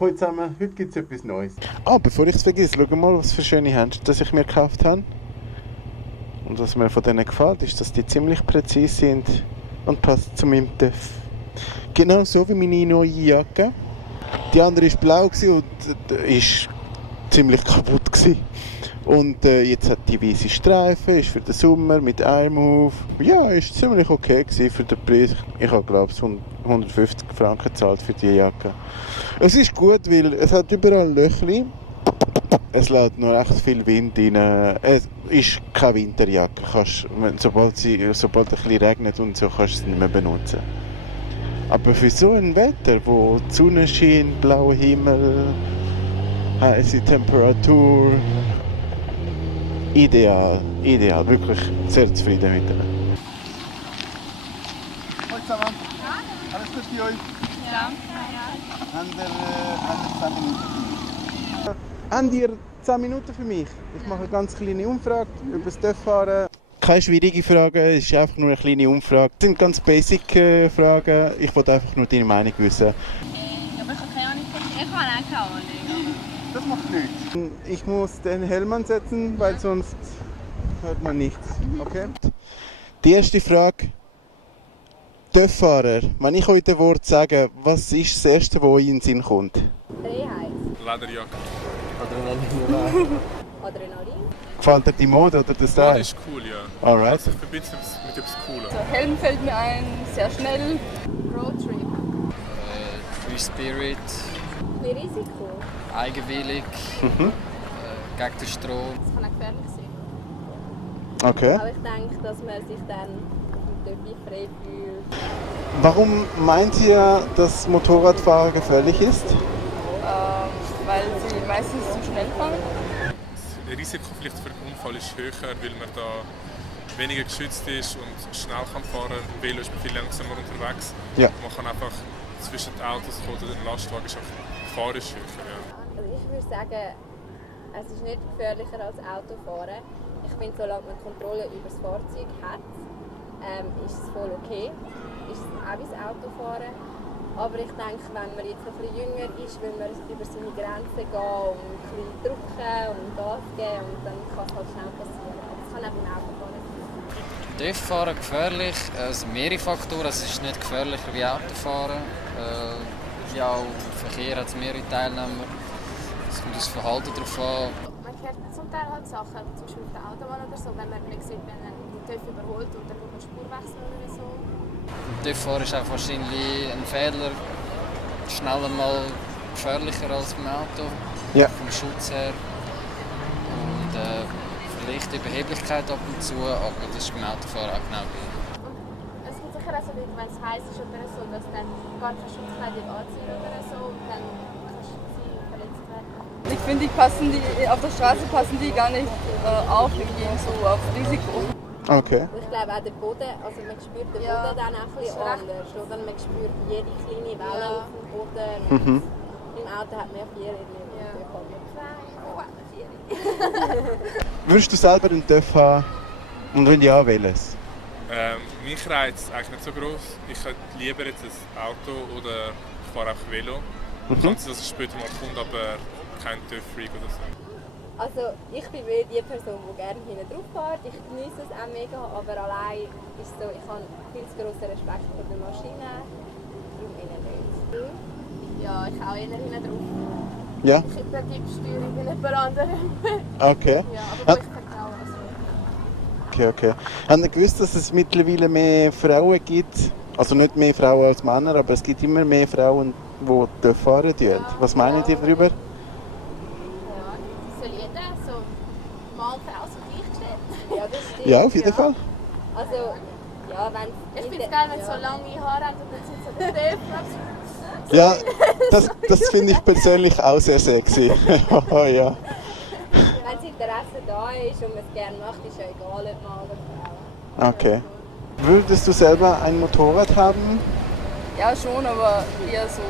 Hallo zusammen, heute gibt es etwas Neues. Bevor ich es vergesse, schau mal, was für schöne Handschuhe ich mir gekauft habe. Und was mir von denen gefällt, ist, dass die ziemlich präzise sind und passen zu meinem Töff. Genau so wie meine neue Jacke. Die andere war blau und ist ziemlich kaputt. Und jetzt hat die weiße Streifen, ist für den Sommer mit Eye-Move. Ja, ist ziemlich okay für den Preis. Ich habe, glaube ich, 150 Franken gezahlt für die Jacke. Es ist gut, weil es hat überall Löchli. Es lässt noch echt viel Wind rein. Es ist keine Winterjacke. Sobald es ein bisschen regnet und so, kannst du es nicht mehr benutzen. Aber für so ein Wetter, wo die Sonne scheint, blauer Himmel, heiße Temperatur, ideal, wirklich sehr zufrieden mit denen. Hallo zusammen, alles gut bei euch? Ja. Habt ihr 10 Minuten für mich? Habt ihr 10 Minuten für mich? Ich mache eine ganz kleine Umfrage über das Töfffahren. Keine schwierige Fragen, es ist einfach nur eine kleine Umfrage. Das sind ganz basic Fragen. Ich wollte einfach nur deine Meinung wissen. Aber ich habe keine Ahnung. Ich habe auch keine Ahnung. Das macht nichts. Ich muss den Helm ansetzen, weil sonst hört man nichts. Okay? Die erste Frage. Töfffahrer. Wenn ich euch ein Wort sage, was ist das Erste, was euch in den Sinn kommt? Drehheit. Lederjacke. Adrenalin. Gefällt dir die Mode oder der Style? Das ist cool, ja. Alright. Also ich verbinde es mit etwas Cooles. Also Helm fällt mir ein, sehr schnell. Roadtrip. Free Spirit, Ein Risiko. eigenwillig, gegen den Strom. Das kann auch gefährlich sein. Okay. Aber ich denke, dass man sich dann auf dem Töppi frei fühlt. Warum meint ihr, dass Motorradfahren gefährlich ist? Weil sie meistens zu schnell fahren. Das Risiko vielleicht für einen Unfall ist höher, weil man da weniger geschützt ist und schnell kann fahren. Ein Velo ist man viel langsamer unterwegs. Ja. Man kann einfach zwischen den Autos kommen oder den Lastwagen, ist auch die Gefahr ist höher. Ja. Also ich würde sagen, es ist nicht gefährlicher als Autofahren. Ich finde, solange man Kontrolle über das Fahrzeug hat, ist es voll okay. Ist es auch wie das Autofahren. Aber ich denke, wenn man jetzt ein bisschen jünger ist, will man über seine Grenzen gehen und ein bisschen drücken und Gas geben und dann kann es halt schnell passieren. Aber das kann auch beim Autofahren sein. Töfffahren gefährlich, es sind mehrere Faktoren, es ist nicht gefährlicher wie Autofahren. Ja, auch im Verkehr hat es mehrere Teilnehmer. Es kommt das Verhalten darauf an. Man hört zum Teil halt Sachen, zum Beispiel auf der Autobahn oder so, wenn man sieht, wenn man die TÜV überholt und dann tut man Spurwechsel oder so. Töfffahren ist auch wahrscheinlich ein Fehler schneller mal gefährlicher als beim Auto, Ja. vom Schutz her. Und vielleicht Überheblichkeit ab und zu, aber das ist beim Autofahren auch genau gleich. Es gibt sicher auch so, wenn es heiß ist oder so, dass dann gar keine Schutzkleidung anziehen oder so, dann kannst du verletzt werden. Ich finde, auf der Straße passen die gar nicht auf, die gehen so auf Risiko. Okay. Ich glaube auch der Boden, also man spürt den Boden dann auch ein bisschen anders. Oder? Man spürt jede kleine Welle auf dem Boden. Im Auto hat man ja 4 Würdest du selber einen Töff haben? Und wenn ja, welches? Mich reizt es eigentlich nicht so groß. Ich hätte lieber jetzt ein Auto oder ich fahre auch Velo. Kann sein, dass es später mal kommt, aber kein TÜV-Freak oder so. Also ich bin mehr die Person, die gerne hinten drauf fährt. Ich genieße es auch mega, aber allein ist so, ich habe viel zu grossen Respekt vor der Maschine. Darum innen nicht. Ja, ich auch eher hinten drauf. Ja? Ich übergebe die Steuerung bei jemand anderem. Okay. Ja, aber ich vertraue also. Okay. Habt ihr gewusst, dass es mittlerweile mehr Frauen gibt? Also nicht mehr Frauen als Männer, aber es gibt immer mehr Frauen, die fahren tun. Was meint ihr darüber? Ja, soll jeder so Mann und Frau so gleichgestellt? Ja, das stimmt. Ja, auf jeden Fall. Also, ja, wenn... Ich finde es geil, wenn sie so lange Haare haben und dann sind so der TÜV. Ja, das finde ich persönlich auch sehr sexy. Ja. Wenn das Interesse da ist und man es gerne macht, ist ja egal, ob Mann oder Frau. Okay. Würdest du selber ein Motorrad haben? Ja, schon, aber eher so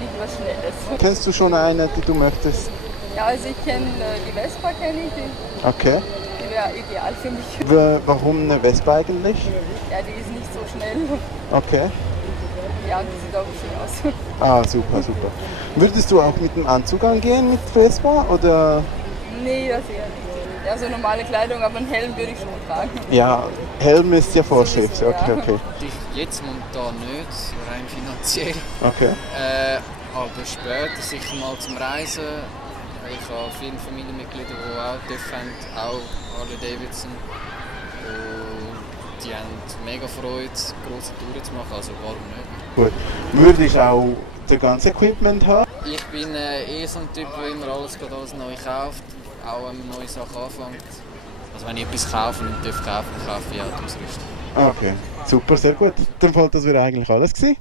nicht was Schnelles. Kennst du schon eine, die du möchtest? Ja, also ich kenne die Vespa, die Okay. wäre ideal für mich. Warum eine Vespa eigentlich? Ja, die ist nicht so schnell. Okay. die Autos sieht auch schön aus. Ah, super, super. Würdest du auch mit dem Anzug angehen mit Vespa oder? Nee, das eher nicht. Ja, so normale Kleidung, aber einen Helm würde ich schon tragen. Ja, Helm ist ja Vorschrift. Okay, okay. Ich jetzt momentan nicht, rein finanziell. Okay. Aber später sicher mal zum Reisen. Ich habe viele Familienmitglieder, die auch TÜV haben, auch Harley Davidson. Und die haben mega Freude, grosse Touren zu machen, also warum nicht? Gut. Würdest du auch das ganze Equipment haben? Ich bin so ein Typ, der immer alles neu kauft, auch wenn man neue Sachen anfängt. Also wenn ich etwas kaufe und TÜV kaufe ich auch die Ausrüstung. Okay, super, sehr gut. Dann fällt das wäre eigentlich alles gewesen.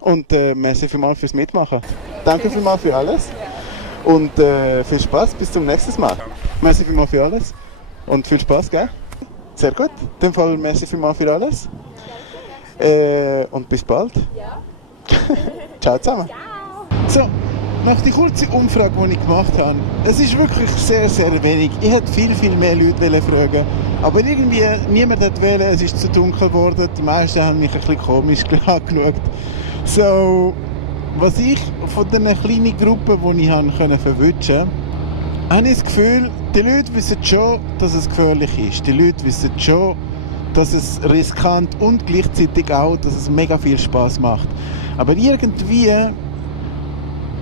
Und merci vielmals fürs Mitmachen. Danke vielmals für alles. Und viel Spaß, bis zum nächsten Mal. Merci vielmals für alles. Und viel Spaß, gell? Sehr gut. In dem Fall merci vielmals für alles. Und bis bald. Ja. Ciao zusammen. So, nach der kurzen Umfrage, die ich gemacht habe, es ist wirklich sehr, sehr wenig. Ich hätte viel, viel mehr Leute fragen, aber irgendwie niemand hat wählen. Es ist zu dunkel geworden. Die meisten haben mich ein bisschen komisch angeschaut. So, was ich von dieser kleinen Gruppe, die ich verwutschen konnte, habe ich das Gefühl, die Leute wissen schon, dass es gefährlich ist. Die Leute wissen schon, dass es riskant und gleichzeitig auch, dass es mega viel Spaß macht. Aber irgendwie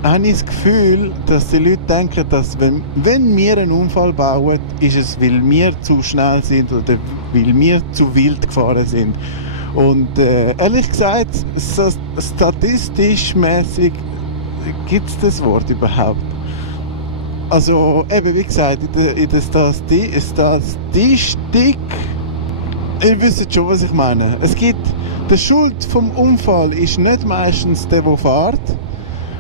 habe ich das Gefühl, dass die Leute denken, dass wenn wir einen Unfall bauen, ist es, weil wir zu schnell sind oder weil wir zu wild gefahren sind. Und ehrlich gesagt, so statistisch mäßig gibt es das Wort überhaupt. Also eben wie gesagt, in der Statistik, ihr wisst schon, was ich meine. Es gibt, die Schuld vom Unfall ist nicht meistens der fährt.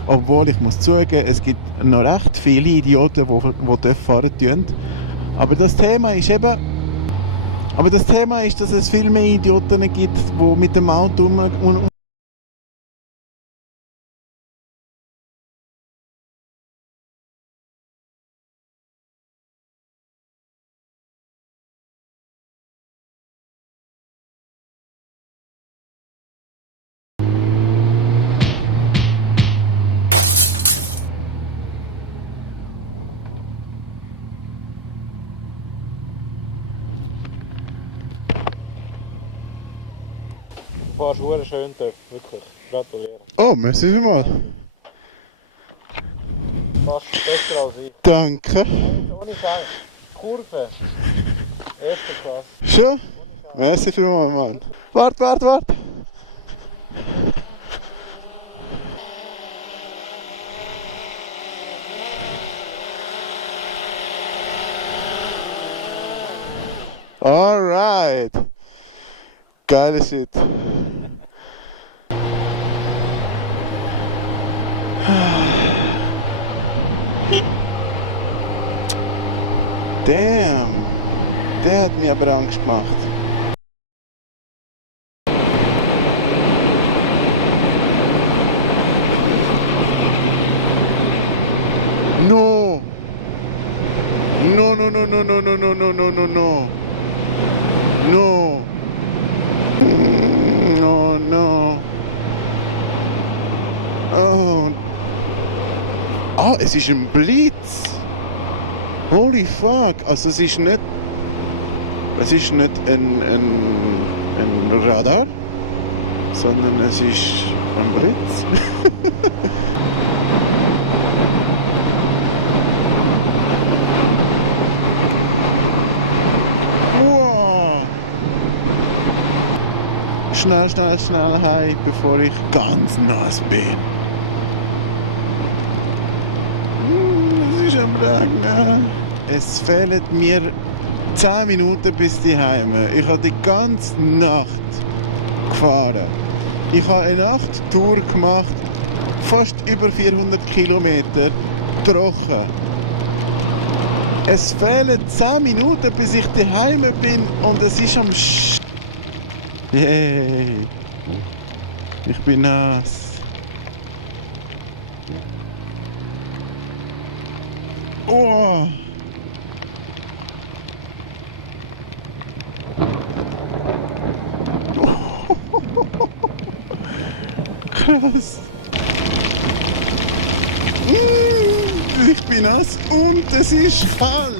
Obwohl, ich muss zugeben, es gibt noch recht viele Idioten, die dort fahren tun. Aber das Thema ist, dass es viel mehr Idioten gibt, die mit dem Auto Du fährst sehr schön, wirklich. Gratuliere. Oh, merci vielmals. Fast besser als ich. Danke. Ohne Scheiß. Kurve. Erste Klasse. Schon? Merci vielmals, Mann. Warte. Alright. Geile Shit. Damn. Der hat mir aber Angst gemacht. No. No. Oh. Ah, es ist ein Blitz. Holy fuck. Also es ist nicht ein Radar, sondern es ist ein Blitz. Wow. Schnell heim, bevor ich ganz nass bin. Es ist am Regnen. Es fehlen mir 10 Minuten bis daheim. Ich habe die ganze Nacht gefahren. Ich habe eine Nachttour gemacht, fast über 400 Kilometer, trocken. Es fehlen 10 Minuten, bis ich daheim bin und es ist am Yay! Ich bin nass. Oh! Krass. Ich bin nass und es ist kalt.